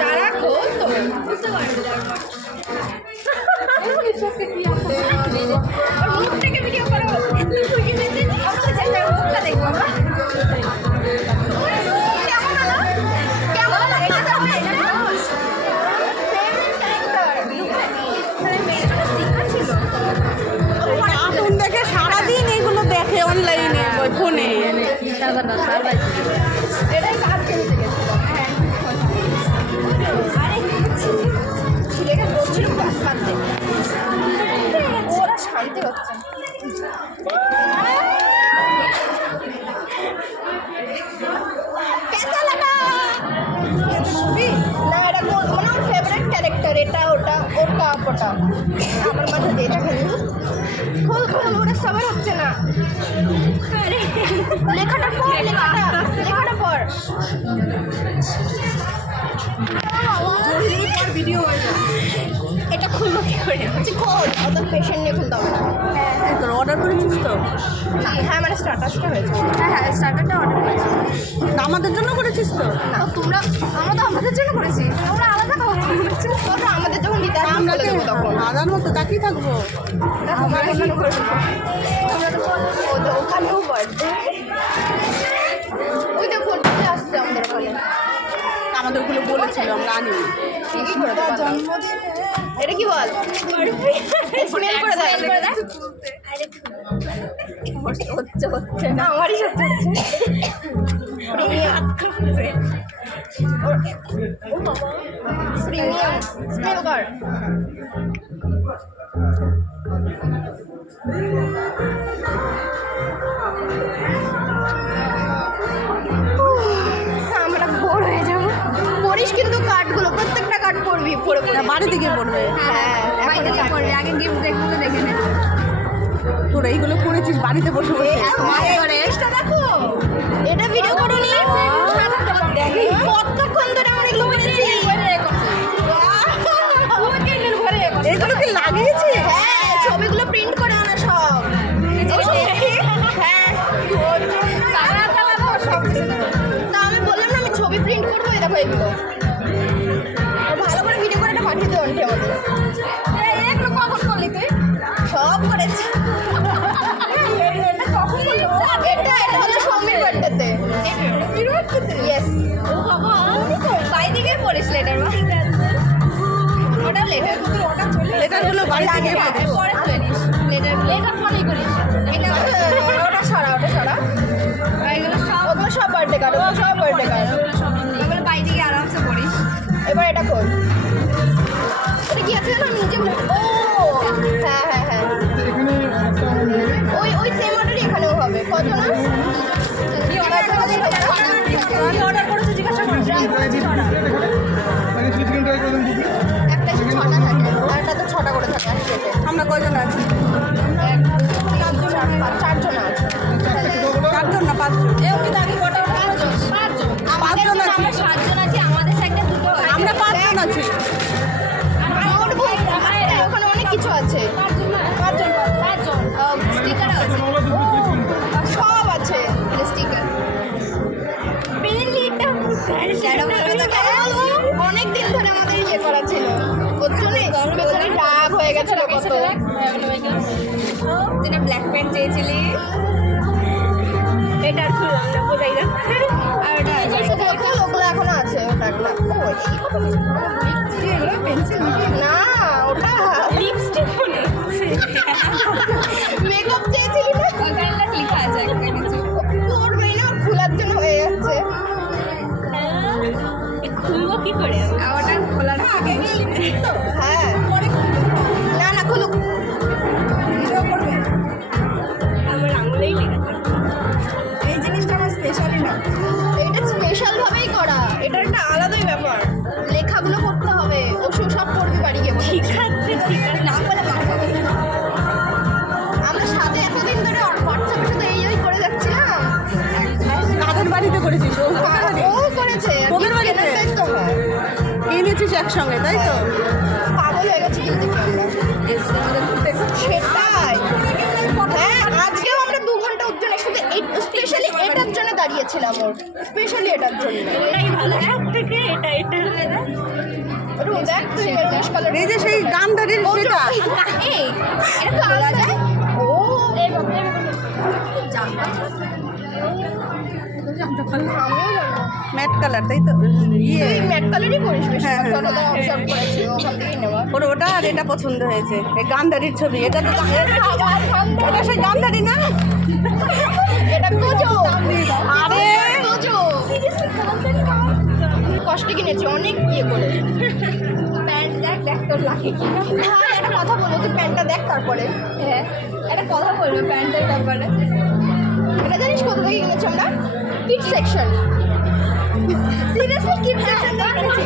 তারা খোঁজ তো বুঝতে পারবে মুখ থেকে ভিডিও করো মুখটা দেখবো আমরা দেখে সারাদিন এগুলো দেখে অনলাইনে ফোনে এটাই কাজ খেলতে গেছিল ছেলেটা বলছিল ক্লাস মারতে ওরা শান্তি হচ্ছে না এটা মানে ওর ফেভারিট ক্যারেক্টার এটা ওটা ওর কাপটা আমার মাথা যেটা খেলি খোল খোল ওটা সবার হচ্ছে না লেখাটা পড় লেখাটা পড় ভিডিও এটা খুলবো কি করে খোল অত পেশেন্ট নিয়ে খুলতে হবে না হ্যাঁ তোর অর্ডার করেছিস তো হ্যাঁ মানে স্টার্টারটা হয়েছে হ্যাঁ স্টার্টারটা অর্ডার করেছি আমাদের জন্য করেছিস তো না তোমরা আমরা তো আমাদের জন্য করেছি আমরা আলাদা খাওয়া তোমরা আমাদের যখন দিতে আসবে আমরা দেবো তখন আদার মতো তাকিয়ে থাকবো ওখানেও বার্থডে ওই তো ঘুরতে আসছে আমাদের ওখানে আমাদের ওগুলো বলেছিল আমরা আনি জন্মদিন এটা কি বল স্মেল করে দেয় হচ্ছে না আমারই সত্যি হচ্ছে প্রিমিয়াম স্মেল কর আমরা বোর হয়ে যাবো পড়িস কিন্তু কার্ডগুলো প্রত্যেকটা কার্ড পড়বি পড়ে পড়ে বাড়িতে গিয়ে পড়বে হ্যাঁ বাড়িতে গিয়ে পড়বি আগে গিফট দেখবো দেখে নে তোরা এইগুলো করেছিস বাড়িতে বসে বসে দেখো এটা ভিডিও করুনি কতক্ষণ ধরে আমরা এগুলো করেছি এগুলো কি লাগিয়েছি হ্যাঁ ছবিগুলো প্রিন্ট করে আনা সব হ্যাঁ তা আমি বললাম না আমি ছবি প্রিন্ট করবো এই দেখো এগুলো ভালো করে ভিডিও করে এটা পাঠিয়ে দেবো আমাদের এগুলো কখন করলি তুই সব করেছি এটা হলো সৌমির বার্থডেতে ইয়েস ও বাবা বাইদিকে পড়িস লেটার বা ওটা লেটার ওটা চলে লেটারগুলো বাড়িতে গিয়ে পরে তুলে নিস লেটার ফোনই করিস এটা ওটা সারা এগুলো সব বার্থডে কার্ড ওগুলো সব বার্থডে কার্ড ওগুলো বাইদিকে আরামসে পড়িস এবার এটা খোল এটা কি আছে না নিজে ও হ্যাঁ হ্যাঁ হ্যাঁ ওই সেম অর্ডারই এখানেও হবে কত না আমি অর্ডার করেছি জিজ্ঞাসা করছি একটা 6টা থাকে আর একটা তো 6টা করে থাকে আমরা কয়জন আছি চারজন আছে চারজন না পাঁচজন আগে কটা পাঁচজন আছে 7জন আছি আমাদের সাইডে দুটো আমরা পাঁচজন আছি ওখানে অনেক কিছু আছে পাঁচজন স্টিকার আছে সব আছে স্টিকার অনেক দিন ধরে আমাদের ইয়ে করা ছিল ওর জন্যই রাগ হয়ে গেছিল কত যেটা ব্ল্যাক প্যান্ট চেয়েছিলি এটা খুললাম না বোঝাই যাচ্ছে আর ওটা ওগুলো এখনো আছে ওটা পেন্সিল না ওটা লিপস্টিক মেকআপ চেয়েছিলি না ওখানে লেখা আছে একটা কিছু করবে না খোলার জন্য হয়ে যাচ্ছে খুলবো কি করে ওটা খোলার আগে হ্যাঁ না না খুলুক করবে আমার আঙুলেই লেখা এই জিনিসটা আমার স্পেশালি না এটা স্পেশালভাবেই করা এটা একটা আলাদাই ব্যাপার লেখাগুলো করতে হবে ওষুধ সব করবি বাড়ি গিয়ে ঠিক আছে না বলে আমরা সাথে এতদিন ধরে হোয়াটসঅ্যাপের সাথে এই করে যাচ্ছিলাম কাদের বাড়িতে করেছিস ও করেছে ওদের বাড়িতে তো হয় কিনেছিস একসঙ্গে তাই তো পাগল হয়ে গেছে কিন্তু আমরা সেটাই হ্যাঁ আজকেও আমরা 2 ঘন্টা ওর জন্য শুধু স্পেশালি এটার জন্য দাঁড়িয়ে নিয়েছিলাম ওর স্পেশালি এটার জন্য। এটাই ভালো সব থেকে, এটা ওটা দেখ তুই মেরুনিশ কালার। এই যে সেই গান্ধারীর সেটা। এই এটা তো খোলা যায়। ও জানতাম না। আমিও জানতাম। ম্যাট কালার তাই তো? ইয়ে তুই ম্যাট কালারই পরিস বেশি, হ্যাঁ, হ্যাঁ। যতটা অবজার্ভ করেছি ওখান থেকেই নেওয়া। ওর ওটা আর এটা পছন্দ হয়েছে, এই গান্ধারীর ছবি। এটা তো এটা সেই গান্ধারী না? এটা কোজো। আরে কোজো কষ্ট কিনেছি অনেক ইয়ে করে। প্যান্ট দেখ দেখ তোর লাগে কি। হ্যাঁ একটা কথা বলবো, তুই প্যান্টটা দেখ তারপরে। হ্যাঁ একটা কথা বলবো প্যান্টের ব্যাপারে। এটা জানিস কোথা থেকে কিনেছি আমরা? Kid section. Seriously kid section থেকে কিনেছি।